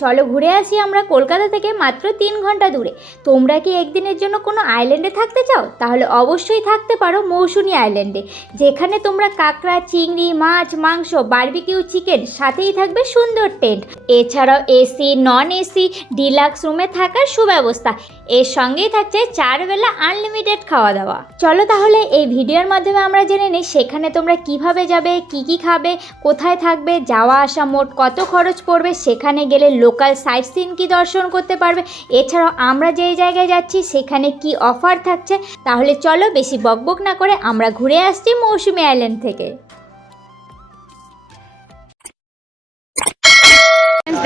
চলো ঘুরে আসি আমরা কলকাতা থেকে মাত্র তিন ঘণ্টা দূরে। তোমরা কি একদিনের জন্য কোনো আইল্যান্ডে থাকতে চাও? তাহলে অবশ্যই থাকতে পারো মৌসুনি আইল্যান্ডে যেখানে তোমরা কাঁকড়া, চিংড়ি, মাছ, মাংস বার্বিকিউ চিকেন সাথেই থাকবে সুন্দর টেন্ট এছাড়াও এসি নন এসি ডিলাক্স রুমে থাকার সুব্যবস্থা। এর সঙ্গেই থাকছে চার বেলা আনলিমিটেড খাওয়া দাওয়া চলো তাহলে এই ভিডিওর মাধ্যমে আমরা জেনে নিই সেখানে তোমরা কীভাবে যাবে, কি কি খাবে, কোথায় থাকবে, যাওয়া আসা মোট কত খরচ পড়বে, সেখানে গেলে লোকাল সাইট সিন কি দর্শন করতে পারবে? এছাড়াও আমরা যেই জায়গায় যাচ্ছি, সেখানে কি অফার থাকছে? তাহলে চলো বেশি বকবক না করে আমরা ঘুরে আসছি মৌসুমি আইল্যান্ড থেকে।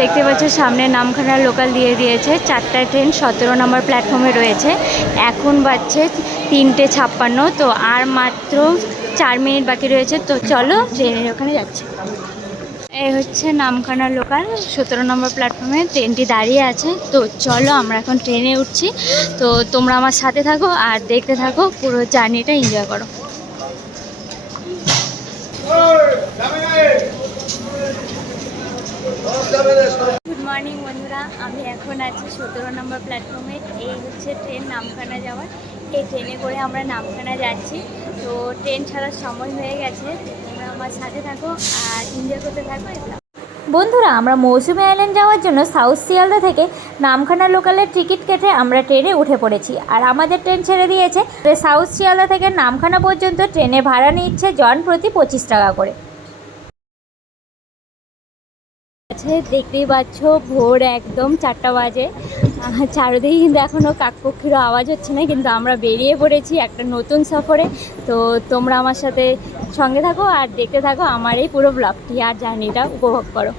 দেখতে পাচ্ছ, সামনে নামখানা লোকাল দিয়ে দিয়েছে। চারটা ট্রেন সতেরো নম্বর প্ল্যাটফর্মে রয়েছে। এখন বাজছে তিনটে ছাপ্পান্ন, তো আর মাত্র চার মিনিট বাকি রয়েছে। তো চলো ট্রেনের ওখানে যাচ্ছি। এই হচ্ছে নামখানা লোকাল, সতেরো নম্বর প্ল্যাটফর্মে ট্রেনটি দাঁড়িয়ে আছে। তো চলো আমরা এখন ট্রেনে উঠছি। তো তোমরা আমার সাথে থাকো আর দেখতে থাকো, পুরো জার্নিটা এনজয় করো। গুড মর্নিং বন্ধুরা, আমি এখন আছি সতেরো নম্বর প্ল্যাটফর্মে এই হচ্ছে ট্রেন নামখানা যাওয়ার। এই ট্রেনে করে আমরা নামখানা যাচ্ছি। তো ট্রেন ছাড়ার সময় হয়ে গেছে। বন্ধুরা, আমরা মৌসুমি আইল্যান্ড যাওয়ার জন্য সাউথ শিয়ালদা থেকে নামখানা লোকালের টিকিট কেটে আমরা ট্রেনে উঠে পড়েছি। আর আমাদের ট্রেন ছেড়ে দিয়েছে। সাউথ শিয়ালদা থেকে নামখানা পর্যন্ত ট্রেনে ভাড়া নিচ্ছে জন প্রতি পঁচিশ টাকা করে। আছে, দেখতেই পাচ্ছ, ভোর একদম চারটা বাজে। চারোদিকে কিন্তু এখনও কাকপক্ষীরও আওয়াজ হচ্ছে না, কিন্তু আমরা বেরিয়ে পড়েছি একটা নতুন সফরে। তো তোমরা আমার সাথে সঙ্গে থাকো আর দেখতে থাকো আমার এই পুরো ব্লগটি আর জার্নিটা উপভোগ করো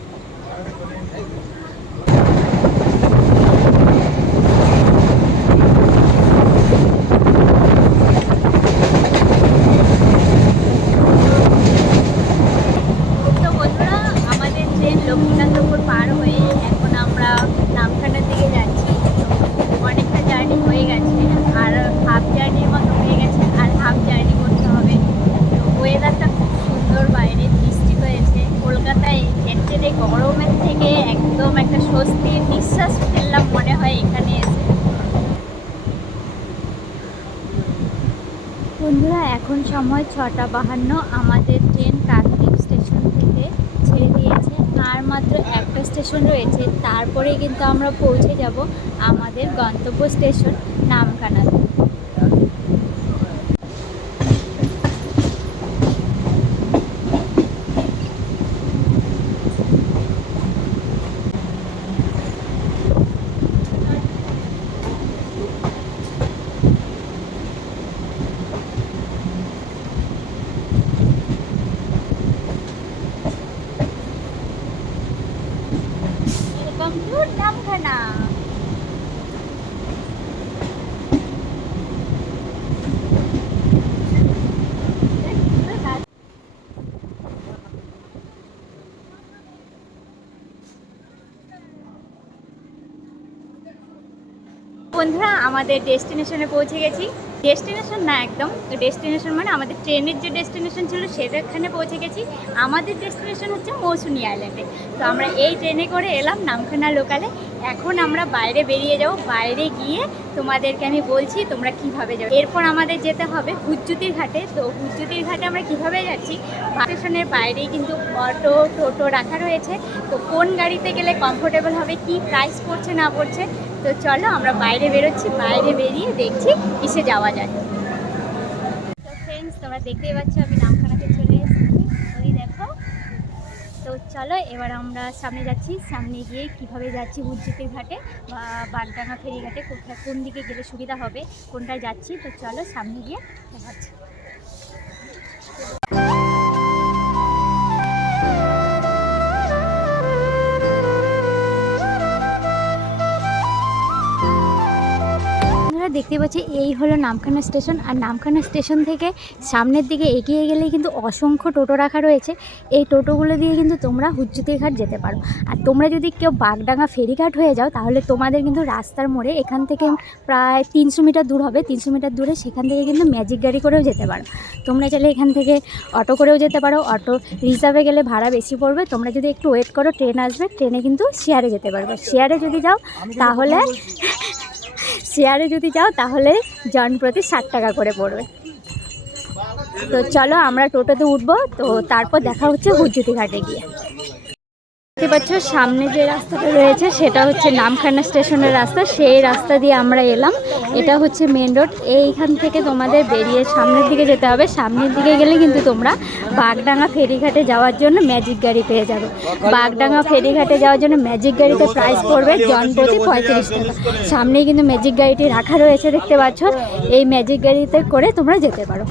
তো বন্ধুরা আমাদের ট্রেন লক্ষ্মীকান্তপুর পার হয়ে এখন আমরা নামখানার দিকে যাচ্ছি তো অনেকটা জার্নি হয়ে গেছে আর হাফ জার্নির মতো হয়ে গেছে আর হাফ জার্নি করতে হবে তো ওয়েদারটা খুব সুন্দর বাইরে বৃষ্টি হয়েছে কলকাতায় ট্রেনে গরমের থেকে একদম একটা স্বস্তির নিঃশ্বাস ফেললাম মনে হয় এখানে এসে বন্ধুরা এখন সময় ছটা বাহান্ন আমাদের ট্রেন কাকদ্বীপ স্টেশন থেকে ছেড়ে দিয়েছে। আর মাত্র একটা স্টেশন রয়েছে, তারপরে কিন্তু আমরা পৌঁছে যাব আমাদের গন্তব্য স্টেশন নামখানাতে ওয়েলকাম টু নামখানা বন্ধুরা, আমাদের ডেস্টিনেশনে পৌঁছে গেছি। ডেস্টিনেশন না একদম ডেস্টিনেশন মানে আমাদের ট্রেনের যে ডেস্টিনেশন ছিল সেখানে পৌঁছে গেছি। আমাদের ডেস্টিনেশন হচ্ছে মৌসুনি আইল্যান্ডে তো আমরা এই ট্রেনে করে এলাম নামখানা লোকালে এখন আমরা বাইরে বেরিয়ে যাব। বাইরে গিয়ে তোমাদেরকে আমি বলছি তোমরা কীভাবে যাবে। এরপর আমাদের যেতে হবে হুজ্জুতির ঘাটে। তো হুজ্জুতির ঘাটে আমরা কীভাবে যাচ্ছি? স্টেশনের বাইরেই কিন্তু অটো টোটো রাখা রয়েছে। তো কোন গাড়িতে গেলে কমফোর্টেবল হবে? কি প্রাইস পড়ছে, না পড়ছে? তো চলো আমরা বাইরে বেরোচ্ছি, বাইরে বেরিয়ে দেখছি কিসে যাওয়া যায়। তো ফ্রেন্ডস তোমরা দেখতেই পাচ্ছ আমি নামখানাতে চলে এসেছি। দেখো। তো চলো এবার আমরা সামনে যাচ্ছি। সামনে গিয়ে কীভাবে যাচ্ছি উজ্জিতের ঘাটে বা বাগডাঙ্গা ফেরিঘাটে কোথায় কোন দিকে গেলে সুবিধা হবে, কোনটায় যাচ্ছি। তো চলো সামনে গিয়ে দেখাচ্ছি। দেখতে পাচ্ছি এই হলো নামখানা স্টেশন। আর নামখানা স্টেশন থেকে সামনের দিকে এগিয়ে গেলেই কিন্তু অসংখ্য টোটো রাখা রয়েছে। এই টোটোগুলো দিয়ে কিন্তু তোমরা হুজ্জুতি ঘাট যেতে পারো। আর তোমরা যদি কেউ বাগডাঙ্গা ফেরিঘাট হয়ে যাও তাহলে তোমাদের কিন্তু রাস্তার মোড়ে এখান থেকে প্রায় তিনশো মিটার দূর হবে। তিনশো মিটার দূরে সেখান থেকে কিন্তু ম্যাজিক গাড়ি করেও যেতে পারো। তোমরা চাইলে এখান থেকে অটো করেও যেতে পারো। অটো রিজার্ভে গেলে ভাড়া বেশি পড়বে। তোমরা যদি একটু ওয়েট করো ট্রেন আসবে ট্রেনে কিন্তু শেয়ারে যেতে পারবে। শেয়ারে যদি যাও তাহলে শেয়ারে যদি যাও, তাহলে জন প্রতি ষাট টাকা করে পড়বে। তো চলো আমরা টোটোতে উঠবো, তো তারপর দেখা হচ্ছে হুজুতি ঘাটে গিয়ে। দেখতে পাচ্ছ, সামনে যে রাস্তাটা রয়েছে, সেটা হচ্ছে নামখানা স্টেশনের রাস্তা। সেই রাস্তা দিয়ে আমরা এলাম। এটা হচ্ছে মেন রোড। এইখান থেকে তোমাদের বেরিয়ে সামনের দিকে যেতে হবে। সামনের দিকে গেলে কিন্তু তোমরা বাগডাঙ্গা ফেরিঘাটে যাওয়ার জন্য ম্যাজিক গাড়ি পেয়ে যাবে। বাগডাঙ্গা ফেরিঘাটে যাওয়ার জন্য ম্যাজিক গাড়িতে প্রাইস পড়বে জন প্রতি পঁয়ত্রিশ টাকা। সামনেই কিন্তু ম্যাজিক গাড়িটি রাখা রয়েছে, দেখতে পাচ্ছ। এই ম্যাজিক গাড়িতে করে তোমরা যেতে পারো।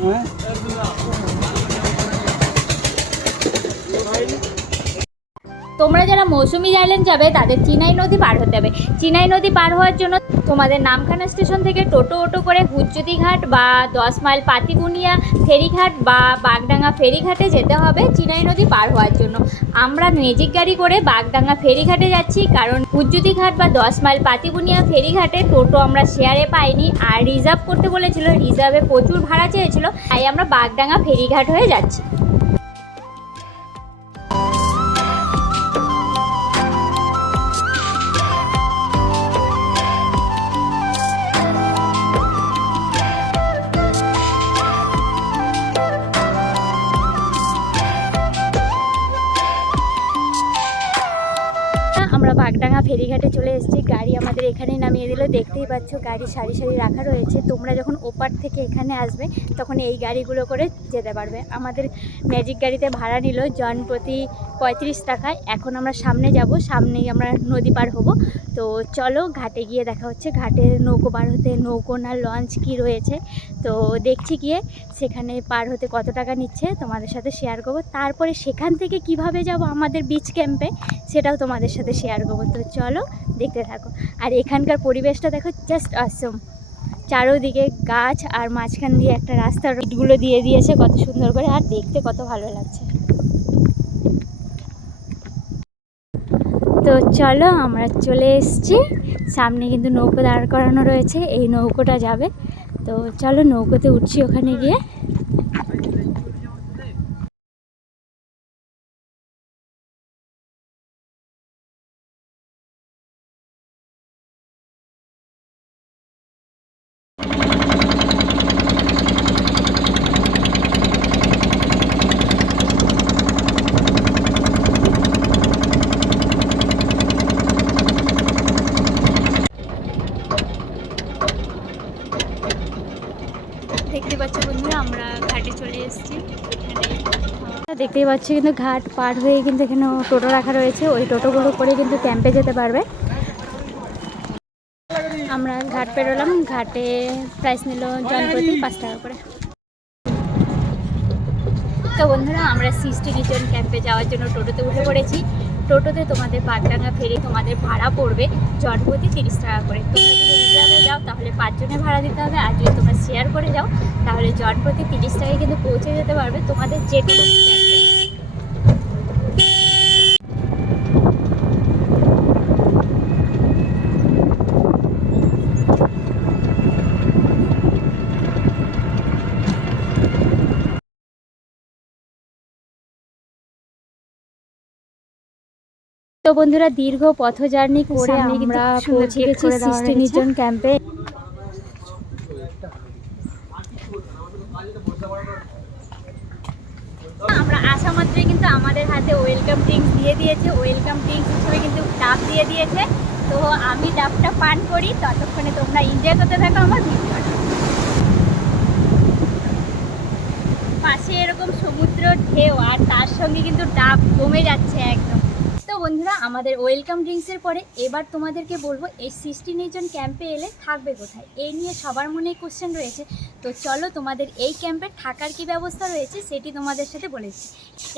তোমরা যারা মৌসুমি আইল্যান্ড যাবে, তাদের চিনাই নদী পার হতে হবে। চিনাই নদী পার হওয়ার জন্য তোমাদের নামখানা স্টেশন থেকে টোটো অটো করে ঘাট বা দশ মাইল পাতিবুনিয়া ফেরিঘাট বা বাগডাঙ্গা ফেরিঘাটে যেতে হবে চিনাই নদী পার হওয়ার জন্য। আমরা ম্যাজিক গাড়ি করে বাগডাঙ্গা ফেরিঘাটে যাচ্ছি, কারণ ঘাট বা দশ মাইল পাতিবুনিয়া ফেরিঘাটে টোটো আমরা শেয়ারে পাইনি, আর রিজার্ভ করতে বলেছিল রিজার্ভে প্রচুর ভাড়া চেয়েছিল, তাই আমরা বাগডাঙ্গা ফেরিঘাট হয়ে যাচ্ছি। দেখতেই পাচ্ছ, গাড়ি সারি সারি রাখা রয়েছে, তোমরা যখন ওপার থেকে এখানে আসবে, তখন এই গাড়িগুলো করে যেতে পারবে। আমাদের ম্যাজিক গাড়িতে ভাড়া নিল জন প্রতি পঁয়ত্রিশ টাকায়। এখন আমরা সামনে যাব, সামনেই আমরা নদী পার হব। তো চলো ঘাটে গিয়ে দেখা হচ্ছে। ঘাটে নৌকো পার হতে নৌকো না লঞ্চ কি রয়েছে? তো দেখছি গিয়ে সেখানে পার হতে কত টাকা নিচ্ছে তোমাদের সাথে শেয়ার করব। তারপরে সেখান থেকে কীভাবে যাব আমাদের বিচ ক্যাম্পে সেটাও তোমাদের সাথে শেয়ার করব। তো চলো দেখতে থাকো। আর এখানকার পরিবেশটা দেখো জাস্ট অসম চারোদিকে গাছ আর মাঝখান দিয়ে একটা রাস্তা ইটগুলো দিয়ে দিয়েছে কত সুন্দর করে আর দেখতে কত ভালো লাগছে। তো চলো আমরা চলে এসেছি। সামনে কিন্তু নৌকো দাঁড় করানো রয়েছে। এই নৌকোটা যাবে তো চলো নৌকোতে উঠছি ওখানে গিয়ে দেখতে পাচ্ছ বন্ধুরা আমরা ঘাটে চলে এসেছি এখানে দেখতেই পাচ্ছি কিন্তু ঘাট পার হয়ে কিন্তু এখানে টোটো রাখা রয়েছে। ওই টোটোগুলো করে কিন্তু ক্যাম্পে যেতে পারবে। আমরা ঘাট পেরোলাম। ঘাটে প্রাইস নিল জনপ্রতি পাঁচ টাকা করে। তো বন্ধুরা, আমরা সিক্সটি রিটার্ন ক্যাম্পে যাওয়ার জন্য টোটোতে উঠে পড়েছি। টোটোতে তোমাদের বাগডাঙ্গা ফেরি তোমাদের ভাড়া পড়বে জনপ্রতি তিরিশ টাকা করে। তোমরা যদি যাও, তাহলে পাঁচজনের ভাড়া দিতে হবে। আর যদি তোমরা শেয়ার করে যাও, তাহলে জনপ্রতি তিরিশ টাকায় কিন্তু পৌঁছে যেতে পারবে তোমাদের যে কোনো তো বন্ধুরা দীর্ঘ পথ জার্নি করে আমরা পৌঁছে গেছি রয়েছে। নির্জন ক্যাম্পে আমরা আসা মাত্রই কিন্তু আমাদের হাতে ওয়েলকাম ড্রিঙ্কস দিয়ে দিয়েছে। ওয়েলকাম ড্রিঙ্কস হিসেবে কিন্তু ডাব দিয়ে দিয়েছে। তো আমি ডাবটা পান করি ততক্ষণে তোমরা এনজয় করতে থাকো আমার ভিডিওটা পাশে এরকম সমুদ্র ঢেউ আর তার সঙ্গে কিন্তু ডাব কমে যাচ্ছে একদম। বন্ধুরা, আমাদের ওয়েলকাম ড্রিঙ্কসের পরে এবার তোমাদেরকে বলব, এই সিক্সটিন এইজন ক্যাম্পে এলে থাকবে কোথায়? এই নিয়ে সবার মনে কোশ্চেন রয়েছে। তো চলো তোমাদের এই ক্যাম্পে থাকার কি ব্যবস্থা রয়েছে সেটি তোমাদের সাথে বলেছি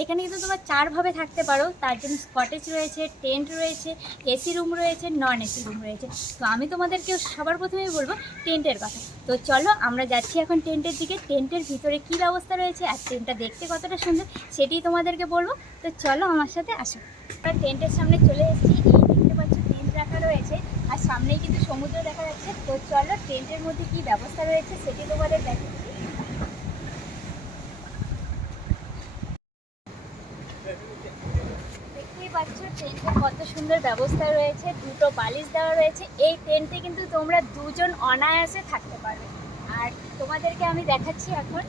এখানে কিন্তু তোমরা চারভাবে থাকতে পারো, তার জন্য স্কটেজ রয়েছে টেন্ট রয়েছে এসি রুম রয়েছে নন এসি রুম রয়েছে। তো আমি তোমাদেরকে সবার প্রথমেই বলব টেন্টের কথা। তো চলো আমরা যাচ্ছি এখন টেন্টের দিকে। টেন্টের ভিতরে কি ব্যবস্থা রয়েছে আর টেন্টটা দেখতে কতটা সুন্দর সেটি তোমাদেরকে বলব। তো চলো আমার সাথে আসো। আমরা টেন্টের সামনে চলে এসেছি। এই দেখতে পাচ্ছ রাখা রয়েছে। আর সামনেই কিন্তু সমুদ্র দেখা যাচ্ছে। তো চলো, টেন্টের মধ্যে কি ব্যবস্থা রয়েছে সেটি তোমাদের টেন্টে কত সুন্দর ব্যবস্থা রয়েছে। দুটো বালিশ দেওয়া রয়েছে। এই টেন্টে কিন্তু তোমরা দুজন অনায়াসে থাকতে পারবে। আর তোমাদেরকে আমি দেখাচ্ছি এখন।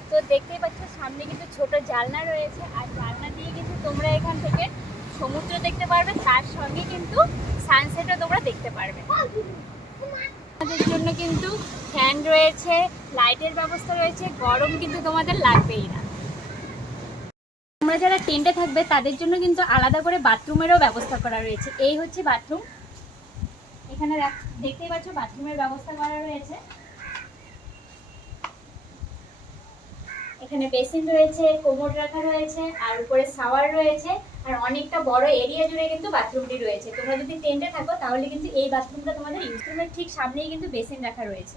তো দেখতেই পাচ্ছ, সামনে কিন্তু ছোট জালনা রয়েছে। আর জালনা দিয়ে কিন্তু তোমরা এখান থেকে সমুদ্র দেখতে পারবে, তার সঙ্গে কিন্তু সানসেটও তোমরা দেখতে পারবে। তোমাদের জন্য কিন্তু ফ্যান রয়েছে লাইটের ব্যবস্থা রয়েছে, গরম কিন্তু তোমাদের লাগবেই না। তোমরা যারা টেন্টে থাকবে, তাদের জন্য কিন্তু আলাদা করে বাথরুমেরও ব্যবস্থা করা রয়েছে। এই হচ্ছে বাথরুম এখানে দেখ- দেখতেই পাচ্ছ বাথরুমের ব্যবস্থা করা রয়েছে। এখানে বেসিন রয়েছে, কোমর রাখা রয়েছে, আর উপরে শাওয়ার রয়েছে। আর অনেকটা বড় এরিয়া জুড়ে কিন্তু বাথরুমটি রয়েছে। তোমরা যদি টেন্টে থাকো, তাহলে কিন্তু এই বাথরুমটা তোমাদের করবে ঠিক সামনেই কিন্তু বেসিন রাখা রয়েছে।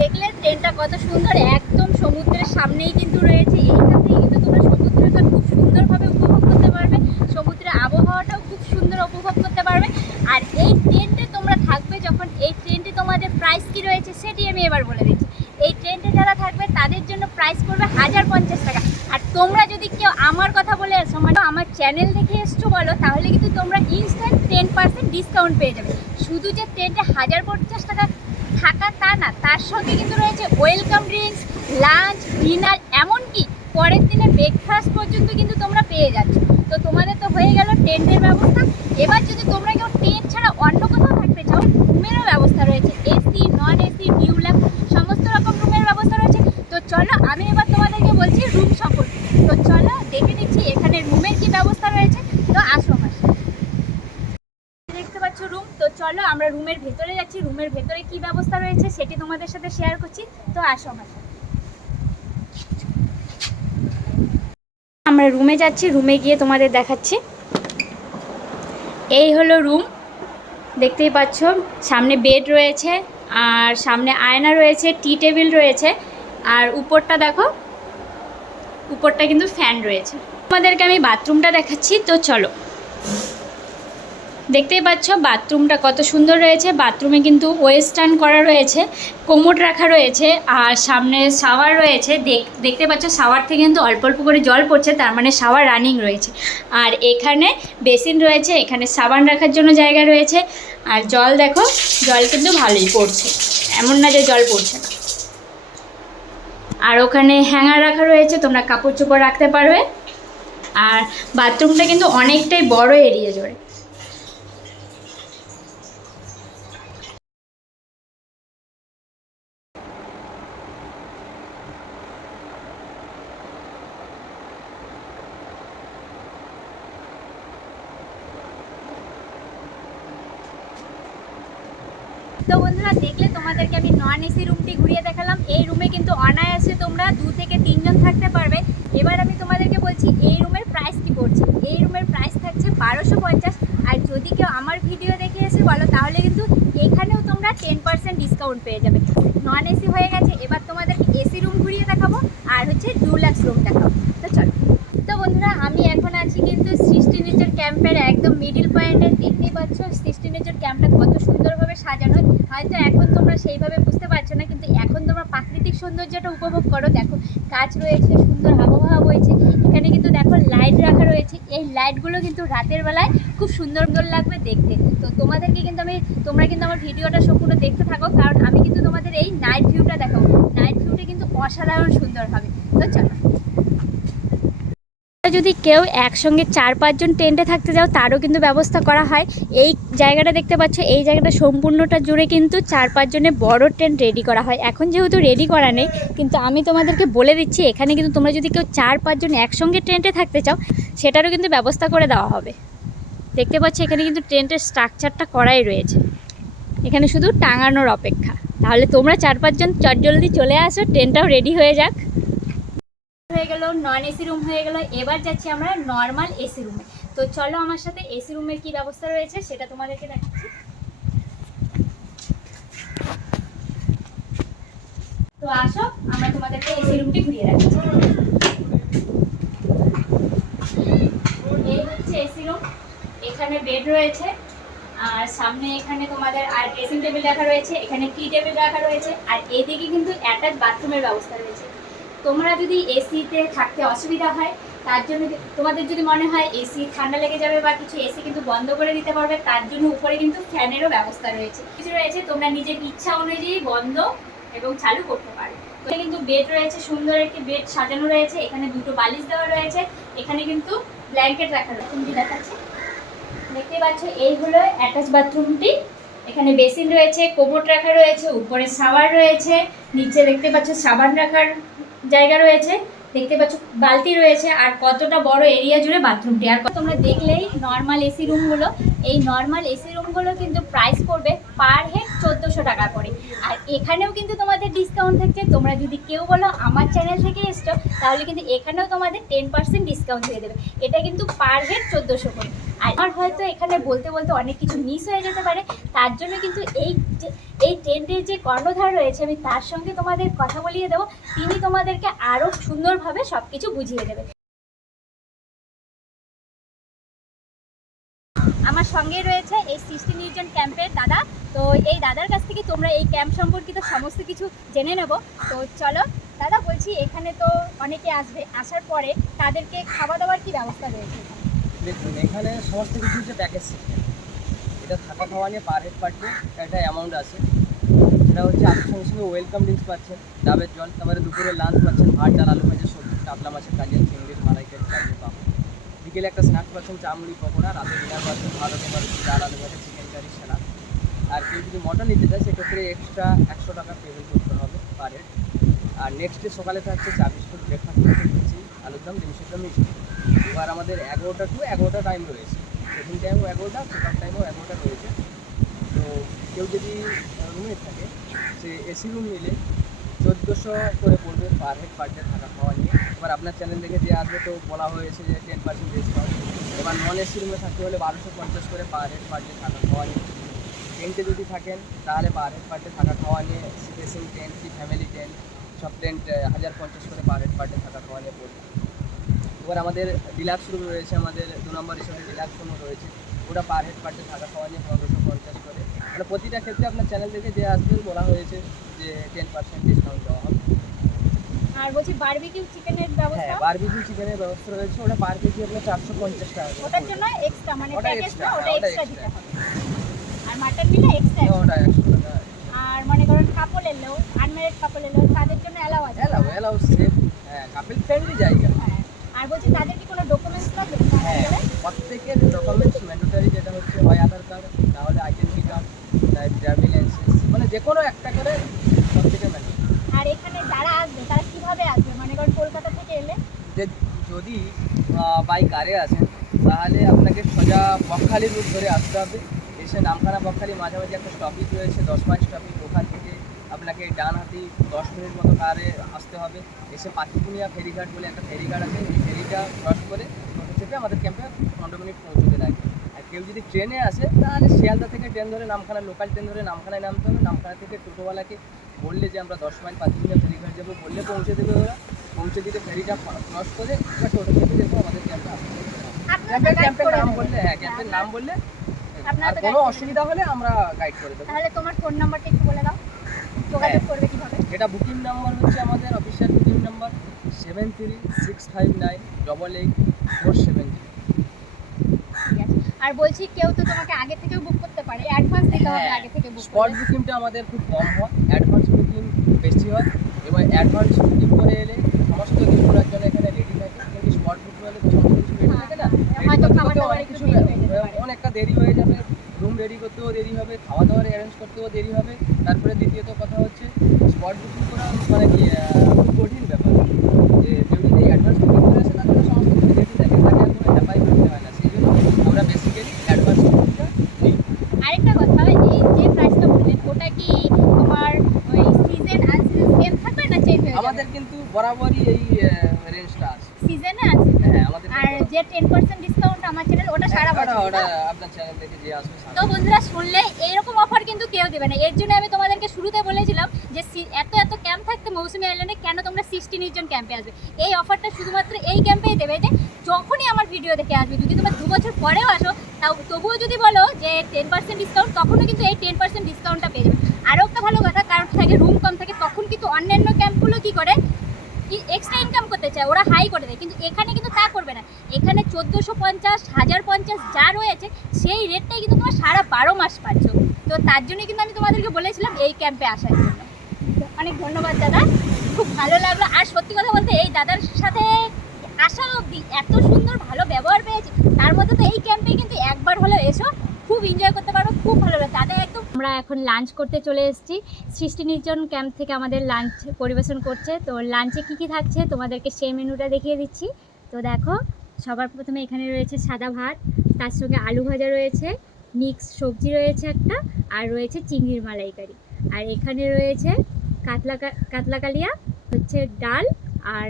দেখলে ট্রেনটা কত সুন্দর, একদম সমুদ্রের সামনেই কিন্তু রয়েছে। থেকে কিন্তু তোমরা সমুদ্রটা খুব সুন্দরভাবে উপভোগ করতে পারবে। সমুদ্রের আবহাওয়াটাও খুব সুন্দর উপভোগ করতে পারবে। আর এই ট্রেনটে তোমরা থাকবে যখন এই ট্রেনটে তোমাদের প্রাইস কি রয়েছে, সেটি আমি এবার বলে দিচ্ছি। এই ট্রেনটে যারা থাকবে, তাদের জন্য প্রাইস পড়বে হাজার পঞ্চাশ টাকা আর তোমরা যদি কেউ আমার কথা বলে এসো মানে আমার চ্যানেল দেখে এসছো বলো, তাহলে কিন্তু তোমরা ইনস্ট্যান্ট টেন পার্সেন্ট ডিসকাউন্ট পেয়ে যাবে। শুধু যে ট্রেনটা হাজার পঞ্চাশ টাকা থাকা তা না, তার সঙ্গে কিন্তু রয়েছে ওয়েলকাম ড্রিঙ্কস লাঞ্চ ডিনার এমনকি পরের দিনে ব্রেকফাস্ট পর্যন্ত কিন্তু তোমরা পেয়ে যাচ্ছ। তো তোমাদের তো হয়ে গেল টেন্টের ব্যবস্থা। এবার যদি তোমরা কেউ টেন্ট ছাড়া অন্য কোথাও থাকতে চাও রুমেরও ব্যবস্থা রয়েছে এসি নন এসি ডিউলাক্স সমস্ত রকম রুমের ব্যবস্থা রয়েছে তো চলো আমি এবার তোমাদেরকে বলছি রুম সম্পর্কে তো চলো দেখে নিচ্ছি এখানে রুমের কি ব্যবস্থা রয়েছে তো আসো আমার সাথে। দেখতে পাচ্ছ রুম তো চলো আমরা রুমের ভেতরে যাচ্ছি রুমের ভেতরে কি ব্যবস্থা রয়েছে সেটি তোমাদের সাথে শেয়ার করছি। তো আসো আমার আমরা রুমে যাচ্ছি রুমে গিয়ে তোমাদের দেখাচ্ছি। এই হলো রুম দেখতেই পাচ্ছ, সামনে বেড রয়েছে, আর সামনে আয়না রয়েছে টি টেবিল রয়েছে। আর উপরটা দেখো, উপরটা কিন্তু ফ্যান রয়েছে। তোমাদেরকে আমি বাথরুমটা দেখাচ্ছি, তো চলো। দেখতেই পাচ্ছ, বাথরুমটা কত সুন্দর রয়েছে। বাথরুমে কিন্তু ওয়েস্টার্ন করা রয়েছে কোমোড রাখা রয়েছে, আর সামনে শাওয়ার রয়েছে। দেখ- দেখতে পাচ্ছ, শাওয়ার থেকে কিন্তু অল্প অল্প করে জল পড়ছে, তার মানে শাওয়ার রানিং রয়েছে। আর এখানে বেসিন রয়েছে, এখানে সাবান রাখার জন্য জায়গা রয়েছে। আর জল দেখো, জল কিন্তু ভালোই পড়ছে। এমন না যে জল পড়ছে না। আর ওখানে হ্যাঙ্গার রাখা রয়েছে, তোমরা কাপড় চোপড় রাখতে পারবে। আর বাথরুমটা কিন্তু অনেকটাই বড় এরিয়া জুড়ে তো বন্ধুরা দেখলে তোমাদেরকে আমি নন এসি রুমটি ঘুরিয়ে দেখালাম এই রুমে কিন্তু অনায়াসে তোমরা দু থেকে তিনজন থাকতে পারবে এবার আমি তোমাদেরকে বলছি এই রুমের প্রাইস কি পড়ছে এই রুমের প্রাইস থাকছে বারোশো পঞ্চাশ আর যদি কেউ আমার ভিডিও দেখে এসে বলো, তাহলে কিন্তু এখানেও তোমরা টেন পার্সেন্ট ডিসকাউন্ট পেয়ে যাবে। নন এসি হয়ে গেছে, এবার তোমাদেরকে এসি রুম ঘুরিয়ে দেখাবো, আর হচ্ছে ডুলাক্স রুম দেখাবো। তো চলো। তো বন্ধুরা, আমি এখন আছি কিন্তু সৃষ্টি নেচার ক্যাম্পের একদম মিডিল পয়েন্টে দেখতেই পাচ্ছ। সৃষ্টি নেচার ক্যাম্পটা কত সুন্দরভাবে সাজানো। হয়তো এখন তোমরা সেইভাবে বুঝতে পারছ না প্রাকৃতিক সৌন্দর্যটা উপভোগ করো। দেখো গাছ রয়েছে, সুন্দর আবহাওয়া বইছে। এখানে কিন্তু দেখো লাইট রাখা রয়েছে। এই লাইটগুলো কিন্তু রাতের বেলায় খুব সুন্দর সুন্দর লাগবে দেখতে। তো তোমাদেরকে কিন্তু আমি, তোমরা কিন্তু আমার ভিডিওটা সম্পূর্ণ দেখতে থাকো, কারণ আমি কিন্তু তোমাদের এই নাইট ভিউটা দেখাবো। নাইট ভিউটা কিন্তু অসাধারণ সুন্দর হবে। তো চলো। যদি কেউ একসঙ্গে চার পাঁচজন টেন্টে থাকতে যাও, তারও কিন্তু ব্যবস্থা করা হয়। এই জায়গাটা দেখতে পাচ্ছ, এই জায়গাটা সম্পূর্ণটা জুড়ে কিন্তু চার পাঁচজনের বড় টেন্ট রেডি করা হয়। এখন যেহেতু রেডি করা নেই, কিন্তু আমি তোমাদেরকে বলে দিচ্ছি, এখানে কিন্তু তোমরা যদি কেউ চার পাঁচজন একসঙ্গে টেন্টে থাকতে চাও, সেটারও কিন্তু ব্যবস্থা করে দেওয়া হবে। দেখতে পাচ্ছি, এখানে কিন্তু টেন্টের স্ট্রাকচারটা করাই রয়েছে। এখানে শুধু টাঙানোর অপেক্ষা। তাহলে তোমরা চার পাঁচজন চটজলদি চলে আসো ট্রেনটাও রেডি হয়ে যাক। হয়ে গেল নন এসি রুম হয়ে গেল, এবার যাচ্ছি আমরা নর্মাল এসি রুমে তো চলো আমার সাথে এসি রুমের কি ব্যবস্থা রয়েছে সেটা তোমাদেরকে দেখাচ্ছি। তো আসো, আমরা তোমাদেরকে এসি রুমটি ঘুরিয়ে রাখছি এই হচ্ছে এসি রুম এখানে বেড রয়েছে, আর সামনে এখানে তোমাদের আর ড্রেসিং টেবিল রাখা রয়েছে, এখানে টি টেবিল রাখা রয়েছে, আর এদিকে কিন্তু অ্যাটাচ বাথরুমের ব্যবস্থা রয়েছে। তোমরা যদি এসিতে থাকতে অসুবিধা হয়, তার জন্য তোমাদের যদি মনে হয় এসি ঠান্ডা লেগে যাবে বা কিছু এসি কিন্তু বন্ধ করে দিতে পারবে, তার জন্য উপরে কিন্তু ফ্যানেরও ব্যবস্থা রয়েছে। কিছু রয়েছে, তোমরা নিজের ইচ্ছা অনুযায়ী বন্ধ এবং চালু করতে পারো। এখানে কিন্তু বেড রয়েছে, সুন্দর একটি বেড সাজানো রয়েছে, এখানে দুটো বালিশ দেওয়া রয়েছে, এখানে কিন্তু ব্ল্যাঙ্কেট রাখা রয়েছে। তুমি দেখাচ্ছি? দেখতে পাচ্ছ, এই হলো অ্যাটাচ বাথরুমটি এখানে বেসিন রয়েছে কোমোট রাখা রয়েছে, উপরে সাবান রয়েছে, নিচে দেখতে পাচ্ছ, সাবান রাখার জায়গা রয়েছে, দেখতে পাচ্ছ বালতি রয়েছে, আর কতটা বড় এরিয়া জুড়ে বাথরুমটি আর তোমরা দেখলেই নর্মাল এসি রুমগুলো এই নর্মাল এসি রুমগুলো কিন্তু প্রাইস পড়বে পার হেড চোদ্দোশো টাকা করে। আর এখানেও কিন্তু তোমাদের ডিসকাউন্ট থাকছে। তোমরা যদি কেউ বলো আমার চ্যানেল থেকে এসছো, তাহলে কিন্তু এখানেও তোমাদের টেন পার্সেন্ট ডিসকাউন্ট দিয়ে দেবে। এটা কিন্তু পার হেড চোদ্দোশো করে। আর আমার হয়তো এখানে বলতে বলতে অনেক কিছু মিস হয়ে যেতে পারে। তার জন্য কিন্তু এই এই টেন্টের যে কর্ণধার রয়েছে, আমি তার সঙ্গে তোমাদের কথা বলিয়ে দেবো। তিনি তোমাদেরকে আরও সুন্দরভাবে সব কিছু বুঝিয়ে দেবে। আমার সঙ্গে রয়েছে এই সৃষ্টি নির্জন ক্যাম্পের দাদা। তো এই দাদার কাছ থেকে তোমরা এই ক্যাম্প সম্পর্কিত সমস্ত কিছু জেনে নেব। তো চলো, দাদা বলছি, এখানে তো অনেকে আসবে, আসার পরে তাদেরকে খাওয়া দাওয়ার কি ব্যবস্থা রয়েছে? দেখুন, এখানে সমস্ত কিছু যে প্যাকেজ এটা থাকা খাওয়া নিয়ে পার হেড পার্টি একটা অ্যামাউন্ট আছে। সেটা হচ্ছে আপনার সঙ্গে সঙ্গে ওয়েলকাম ড্রিঙ্কস পাচ্ছেন, ডাবের জল, তারপরে দুপুরে লাঞ্চ পাচ্ছেন, ভাত, ডাল, আলু ভাজা, সবজি টাবলা মাছের কাজের চিংড়ির মালাইকের পাবো বিকেলে একটা স্ন্যাক্স পাচ্ছেন চামড়ি পকোড়া, রাতে ডিনার পাচ্ছেন ভালো তোমার ডাল আলু ভাজা চিকেন কারি সালাদ আর কেউ যদি মটন নিতে চায়, সেক্ষেত্রে এক্সট্রা একশো টাকা পেমেন্ট করতে হবে পার হেড আর নেক্সট ডে সকালে থাকছে চা বিস্কুট ব্রেকফাস্ট লুচি আলুর দম ডিম সেদ্ধ মিষ্টি। এবার আমাদের এগারোটা টু এগারোটা টাইম রয়েছে। টিফিন টাইমও এগারোটা পিকআপ টাইমও এগারোটা রয়েছে। তো কেউ যদি রুমে থাকে, সে এসি রুম নিলে চোদ্দোশো করে পড়বে পার হেড পার ডে থাকা খাওয়া নিয়ে। এবার আপনার চ্যানেল থেকে যে আসবে তো বলা হয়েছে যে টেন পার্সেন্ট ডিসকাউন্ট এবার নন এসি রুমে থাকতে হলে বারোশো পঞ্চাশ করে পার হেড পার ডে থাকা খাওয়া নিয়ে। টেন্টে যদি থাকেন, তাহলে পার হেড পার ডে থাকা খাওয়া নিয়ে সিটেসিং টেন্ট কি ফ্যামিলি টেন্ট সব টেন্ট হাজার পঞ্চাশ করে পার হেড পার ডে থাকা খাওয়া নিয়ে পড়বে। এবার আমাদের ডিলাক্স রুম রয়েছে, আমাদের দু নম্বর হিসেবে ডিলাক্স রুমও রয়েছে। ওটা পার হেড পার ডে থাকা খাওয়া নিয়ে পনেরোশো পঞ্চাশ করে। মানে প্রতিটা ক্ষেত্রে আপনার চ্যানেল থেকে যে আসবে বলা হয়েছে যে টেন পার্সেন্ট ডিসকাউন্ট দেওয়া হবে। আর বলছি বারবিকিউ চিকেনের ব্যবস্থা? হ্যাঁ বারবিকিউ চিকেনের ব্যবস্থা রয়েছে। ওটা পার কেজি আপনার চারশো পঞ্চাশ টাকা ওটার জন্য এক্সট্রা মানে ওটা প্যাকেজ ওটা হ্যাঁ, এক্সট্রা দিতে হবে। আর মাটন নিলে এক্সট্রা হ্যাঁ, ওটা একশো টাকা। আর মনে করুন কাপল এলো আনম্যারিড কাপল এলো তাদের জন্য অ্যালাউ আছে। এলাও এলাও সেফ হ্যাঁ কাপিল ফ্রেন্ডলি জায়গা। হ্যাঁ আর বলছি তাদের কি কোনো ডকুমেন্টস লাগবে? হ্যাঁ প্রত্যেকের ডকুমেন্টস ম্যান্ডেটরি যেটা হচ্ছে হয় আধার কার্ড তাহলে আইডেন্টি কার্ড ড্রাইভিং লাইসেন্স মানে যে কোনো একটা করে প্রত্যেকের ম্যান্ডেটরি আর এখানে যারা আসবে তারা কীভাবে আসবে? মনে করুন কলকাতা থেকে এলে? যে যদি বাই কারে আসেন তাহলে আপনাকে সোজা বকখালি রুট ধরে আসতে হবে। এসে নামখানা বকখালি মাঝামাঝি একটা স্টপেজ রয়েছে দশ মাইল স্টপেজ ওখান থেকে আপনাকে ডান হাতি দশ মিনিট মতো কারে আসতে হবে। এসে পাখিপুনিয়া ফেরিঘাট বলে একটা ফেরিঘাট আছে এই ফেরিটা ক্রস করে চেপে আমাদের ক্যাম্পে পনেরো মিনিট পৌঁছতে লাগে আর কেউ যদি ট্রেনে আসে তাহলে শিয়ালদা থেকে ট্রেন ধরে নামখানা লোকাল ট্রেন ধরে নামখানায় নামতে হবে। নামখানা থেকে টোটোওয়ালাকে বললে যে আমরা দশ মাইল পাঁচ মিনিট ফেরিঘাট যাব বললে পৌঁছে দেবে ওরা। পৌঁছে দিতে ফেরিটা ক্রস করে এবার টোটো চেপে দেখব আমাদের ক্যাম্পে আসতে ক্যাম্পের ক্যাম্পের নাম বললে হ্যাঁ ক্যাম্পের নাম বললে আর কোনো অসুবিধা হলে আমরা গাইড করে দেবো। তাহলে তোমার ফোন নাম্বারটা একটু বলে দাও। যোগাযোগ হ্যাঁ। করবে কীভাবে? এটা বুকিং নাম্বার হচ্ছে আমাদের official booking number seven three six five nine double eight four seven আছে আর বলছি কেউ তো তোমাকে আগে থেকেও বুক করতে পারে অ্যাডভান্স দিতে হবে আগে থেকে বুক স্পট বুকিংটা আমাদের খুব কম হয় অ্যাডভান্স বুকিং বেশি হয় এবং অ্যাডভান্স বুকিং করে এলে সমস্ত কিছু করার জন্য এখানে রেডি থাকে কিন্তু স্পট বুকিং হলে তো সমস্ত কিছু রেডি থাকে না? হ্যাঁ, হয়তো খাবার দাবার অনেক একটু হয়ে। অনেকটা দেরি হয়ে যাবে রুম রেডি করতেও দেরি হবে খাওয়া দাওয়ার অ্যারেঞ্জ করতেও দেরি হবে তারপরে দ্বিতীয়ত কথা হচ্ছে স্পট বুকিং করা মানে কি খুব কঠিন ব্যাপার। টেন পার্সেন্ট ডিসকাউন্ট আমার চ্যানেল ওটা সারা বছর। তো বন্ধুরা শুনলে এইরকম অফার কিন্তু কেউ দেবে না। এর জন্য আমি তোমাদেরকে শুরুতে বলেছিলাম যে এত এত ক্যাম্প থাকতে মৌসুমি আইল্যান্ডে কেন তোমরা সিক্সটিন জন ক্যাম্পে আসবে? এই অফারটা শুধুমাত্র এই ক্যাম্পেই দেবে যে যখনই আমার ভিডিও দেখে আসবে। যদি তোমরা দু বছর পরেও আসো তাও তবুও যদি বলো যে টেন পার্সেন্ট ডিসকাউন্ট তখনও কিন্তু এই টেন পার্সেন্ট ডিসকাউন্টটা পেয়ে যাবে। আরও একটা ভালো কথা কারণ থাকে রুম কম থাকে তখন কিন্তু অন্যান্য ক্যাম্পগুলো কী করে? এক্সট্রা ইনকাম করতে চায়, ওরা হাই করে দেয়, কিন্তু এখানে কিন্তু তা করবে না। এখানে চোদ্দোশো পঞ্চাশ, হাজার পঞ্চাশ যা রয়েছে, সেই রেটটাই কিন্তু তোমরা সারা বারো মাস পাচ্ছ। তো তার জন্যই কিন্তু আমি তোমাদেরকে বলেছিলাম এই ক্যাম্পে আসার জন্য। অনেক ধন্যবাদ, দাদা। খুব ভালো লাগল। আর সত্যি কথা বলতে, এই দাদার সাথে আসা অবধি এত সুন্দর ভালো ব্যবহার পেয়েছি, তার মধ্যে তো এই ক্যাম্পে কিন্তু একবার হলেও এসো। খুব এনজয় করতে পারো, খুব ভালো লাগে দাদা একদম আমরা এখন লাঞ্চ করতে চলে এসেছি। সৃষ্টি নির্জন ক্যাম্প থেকে আমাদের লাঞ্চ পরিবেশন করছে। তো লাঞ্চে কী কী থাকছে তোমাদেরকে সেই মেনুটা দেখিয়ে দিচ্ছি। তো দেখো, সবার প্রথমে এখানে রয়েছে সাদা ভাত, তার সঙ্গে আলু ভাজা রয়েছে মিক্স সবজি রয়েছে একটা, আর রয়েছে চিংড়ির মালাইকারি। আর এখানে রয়েছে কাতলা কাতলা কালিয়া, হচ্ছে ডাল, আর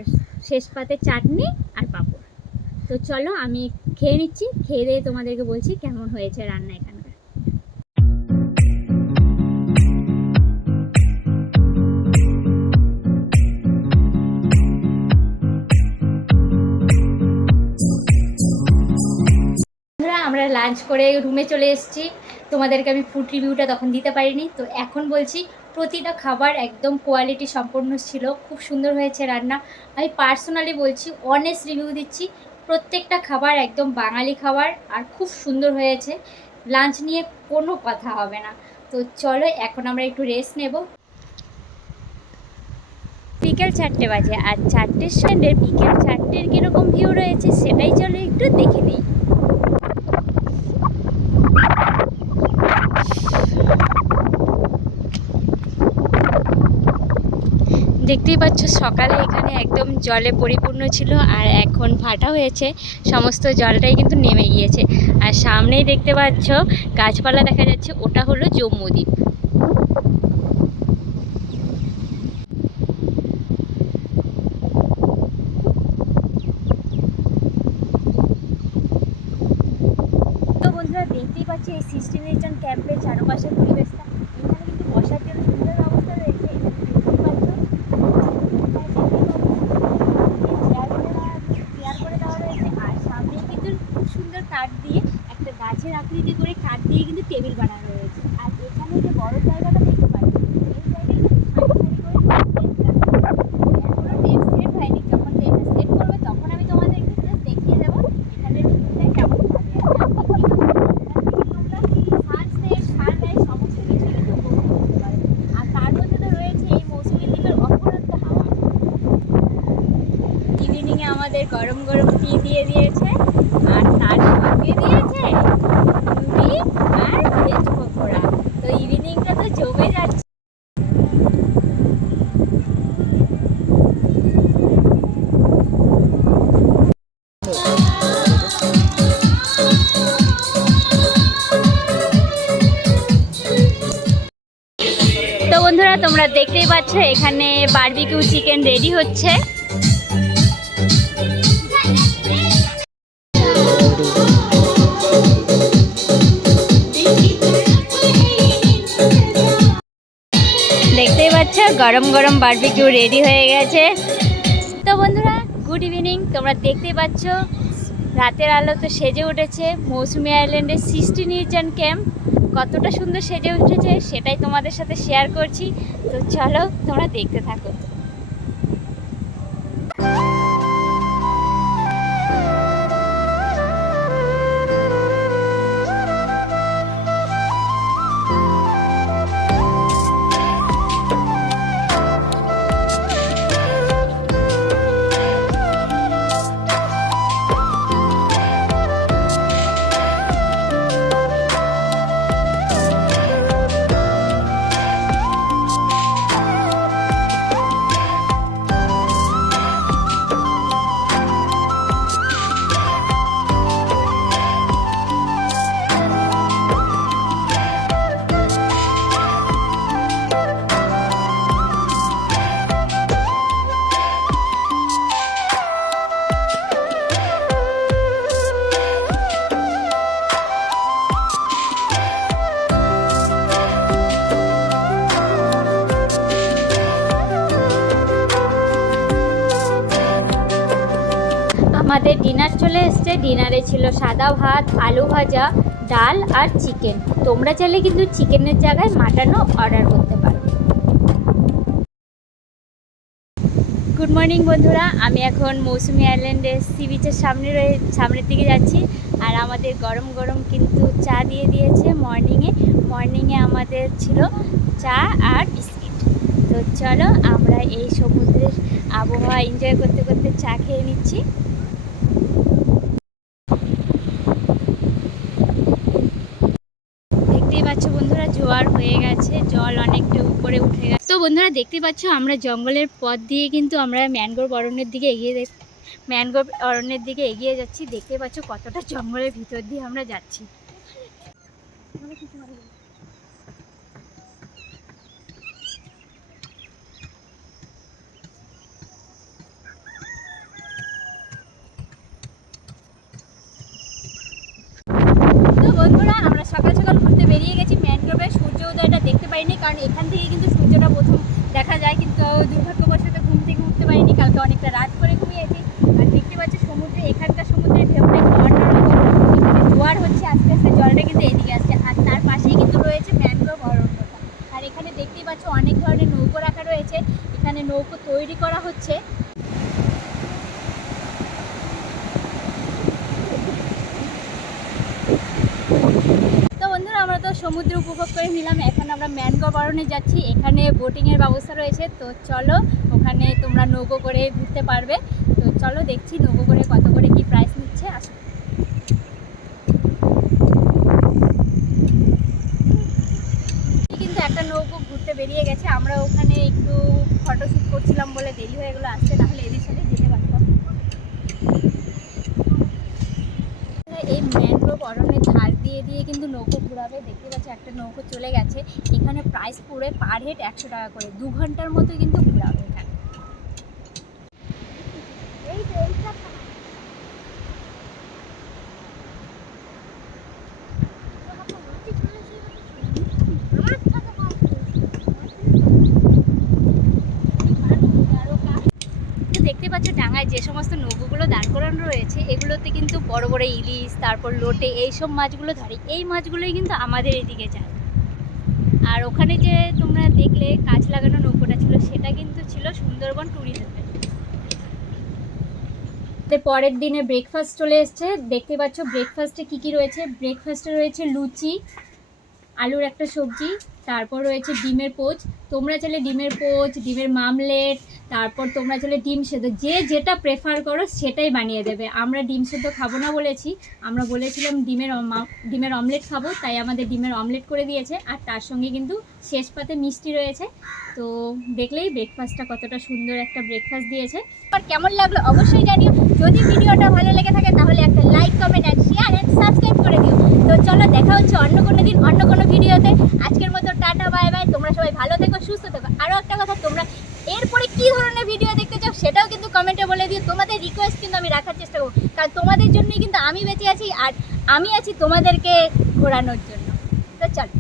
শেষ পাতে চাটনি আর পাঁপড়। তো চলো আমি খেয়ে নিচ্ছি, খেয়ে দিয়ে তোমাদেরকে বলছি কেমন হয়েছে রান্না বন্ধুরা, আমরা লাঞ্চ করে রুমে চলে এসেছি। তোমাদেরকে আমি ফুড রিভিউটা তখন দিতে পারিনি। তো এখন বলছি, প্রতিটা খাবার একদম কোয়ালিটি সম্পন্ন ছিল। খুব সুন্দর হয়েছে রান্না। আমি পার্সোনালি বলছি অনেস্ট রিভিউ দিচ্ছি। প্রত্যেকটা খাবার একদম বাঙালি খাবার আর খুব সুন্দর হয়েছে। লাঞ্চ নিয়ে কোনো কথা হবে না। তো চলো, এখন আমরা একটু রেস্ট নেব। বিকেল চারটে বাজে, আর চারটের সামনে বিকেল চারটের কীরকম ভিউ রয়েছে সেটাই চলো একটু দেখে নিই। দেখতেই পাচ্ছ সকালে এখানে একদম জলে পরিপূর্ণ ছিল আর এখন ফাটা হয়েছে। সমস্ত জলটাই কিন্তু নেমে গিয়েছে। আর সামনেই দেখতে পাচ্ছ গাছপালা দেখা যাচ্ছে, ওটা হলো জম্মুদ্বীপ তো বন্ধুরা দেখতেই পাচ্ছি এই সিক্সটি নির্জন ক্যাম্পের চারপাশের পরিবেশটা এখানে কিন্তু বসার জন্য সুন্দর ব্যবস্থা রয়েছে এখানে দেখতেই পাচ্ছ চেয়ার করে দেওয়া চেয়ার করে দেওয়া রয়েছে আর সামনে কিন্তু খুব সুন্দর কাঠ দিয়ে একটা গাছের আকৃতি করে কাঠ দিয়ে কিন্তু টেবিল বানানো বন্ধুরা, তোমরা দেখতেই পাচ্ছ, এখানে বারবিকিউ চিকেন রেডি হচ্ছে। দেখতেই পাচ্ছ, গরম গরম বারবিকিউ রেডি হয়ে গেছে। তো বন্ধুরা গুড ইভিনিং তোমরা দেখতেই পাচ্ছ, রাতের আলো তো সেজে উঠেছে, মৌসুমি আইল্যান্ডের সৃষ্টি নির্জন ক্যাম্প কতটা সুন্দর সেজে উঠেছে সেটাই তোমাদের সাথে শেয়ার করছি। তো চলো তোমরা দেখতে থাকো। ছিল সাদা ভাত, আলু ভাজা, ডাল আর চিকেন। তোমরা চাইলে কিন্তু চিকেনের জায়গায় মাটনও অর্ডার করতে পারো। গুড মর্নিং বন্ধুরা, আমি এখন মৌসুমি আইল্যান্ডে সি বিচের সামনে রয়ে, সামনের দিকে যাচ্ছি। আর আমাদের গরম গরম কিন্তু চা দিয়ে দিয়েছে মর্নিংয়ে মর্নিংয়ে আমাদের ছিল চা আর বিস্কিট। তো চলো আমরা এই সমুদ্রের আবহাওয়া এনজয় করতে করতে চা খেয়ে নিচ্ছি দেখতেই পাচ্ছ বন্ধুরা জোয়ার হয়ে গেছে, জল অনেকটা উপরে উঠে গেছে। তো বন্ধুরা, দেখতে পাচ্ছ, আমরা জঙ্গলের পথ দিয়ে কিন্তু আমরা ম্যানগ্রোভ অরণ্যের দিকে এগিয়ে ম্যানগ্রোভ অরণ্যের দিকে এগিয়ে যাচ্ছি। দেখতে পাচ্ছ, কতটা জঙ্গলের ভিতর দিয়ে আমরা যাচ্ছি। আমরা সকাল সকাল ঘুরতে বেরিয়ে গেছি। পাইনি, কারণ এখান থেকে কিন্তু সূর্যটা প্রথম দেখা যায়, কিন্তু দুর্ভাগ্যবশত ঘুম থেকে উঠতে পারিনি, কালকে অনেকটা রাত করে ঘুমিয়েছি। আর দেখতে পাচ্ছি সমুদ্রে, এখানকার সমুদ্রের ঢেউটা একটু অন্যরকম। জোয়ার হচ্ছে, আস্তে আস্তে জলটা কিন্তু এদিকে আসছে, আর তার পাশেই কিন্তু রয়েছে ম্যানগ্রোভ অরণ্যটা। আর এখানে দেখতেই পাচ্ছ অনেক ধরনের নৌকো রাখা রয়েছে, এখানে নৌকো তৈরি করা হচ্ছে। তো বন্ধুরা, আমরা তো সমুদ্র উপভোগ করে নিলাম অরণ্যে যাচ্ছি, এখানে বোটিংয়ের ব্যবস্থা রয়েছে, তো চলো ওখানে তোমরা নৌকো করে ঘুরতে পারবে। তো চলো দেখছি নৌকো করে কত করে কি প্রাইস নিচ্ছে, আসো। কিন্তু একটা নৌকো ঘুরতে বেরিয়ে গেছে, আমরা ওখানে একটু ফটোশ্যুট করছিলাম বলে দেরি হয়ে গেলো, আসতে তাহলে এদের সাথে যেতে পারতাম। এই ম্যানগ্রোভ অরণ্যের ধার দিয়ে দিয়ে কিন্তু নৌকো ঘুরাবে। দেখতে পাচ্ছি, একটা নৌকো চলে গেছে। এখানে প্রাইস পড়ে পার হেড একশো টাকা করে। দু ঘণ্টার মতো কিন্তু ঘুরাবে এখানে এই তো এইটা তো দেখতে পাচ্ছ ডাঙায় যে সমস্ত নৌকোগুলো দাঁড় করানো রয়েছে এগুলোতে বড় ইলিশ, তারপর লোটে এইসব মাছগুলো ধরে। এই মাছগুলোই কিন্তু আমাদের এদিকে যায়। আর ওখানে যে তোমরা দেখলে কাঁচ লাগানো নৌকোটা ছিল, সেটা কিন্তু ছিল সুন্দরবন ট্যুরিজমের পরের দিনে ব্রেকফাস্ট চলে এসছে। দেখতে পাচ্ছ ব্রেকফাস্টে কী কী রয়েছে? ব্রেকফাস্টে রয়েছে লুচি, আলুর একটা সবজি তারপর রয়েছে ডিমের পোচ। তোমরা চাইলে ডিমের পোচ, ডিমের মামলেট, তারপর তোমরা চাইলে ডিম সেদ্ধ, যে যেটা প্রেফার করো সেটাই বানিয়ে দেবে। আমরা ডিম সেদ্ধ খাব না বলেছি, আমরা বলেছিলাম ডিমের ডিমের অমলেট খাব, তাই আমাদের ডিমের অমলেট করে দিয়েছে। আর তার সঙ্গে কিন্তু শেষ পাতে মিষ্টি রয়েছে। তো দেখলেই ব্রেকফাস্টটা কতটা সুন্দর একটা ব্রেকফাস্ট দিয়েছে। আর কেমন লাগল অবশ্যই জানিও। যদি ভিডিওটা ভালো লেগে থাকে তাহলে একটা লাইক কমেন্ট সাবস্ক্রাইব করে দিও। তো চলো, দেখা হচ্ছে অন্য কোনো দিন, অন্য কোনো ভিডিওতে। আজকের মতো টাটা বাই বাই তোমরা সবাই ভালো থেকো, সুস্থ থেকো। আরও একটা কথা, তোমরা এরপরে কী ধরনের ভিডিও দেখতে চাও সেটাও কিন্তু কমেন্টে বলে দিও। তোমাদের রিকোয়েস্ট কিন্তু আমি রাখার চেষ্টা করব। কারণ তোমাদের জন্যই কিন্তু আমি বেঁচে আছি আর আমি আছি তোমাদেরকে ঘোরানোর জন্য। তো চলো।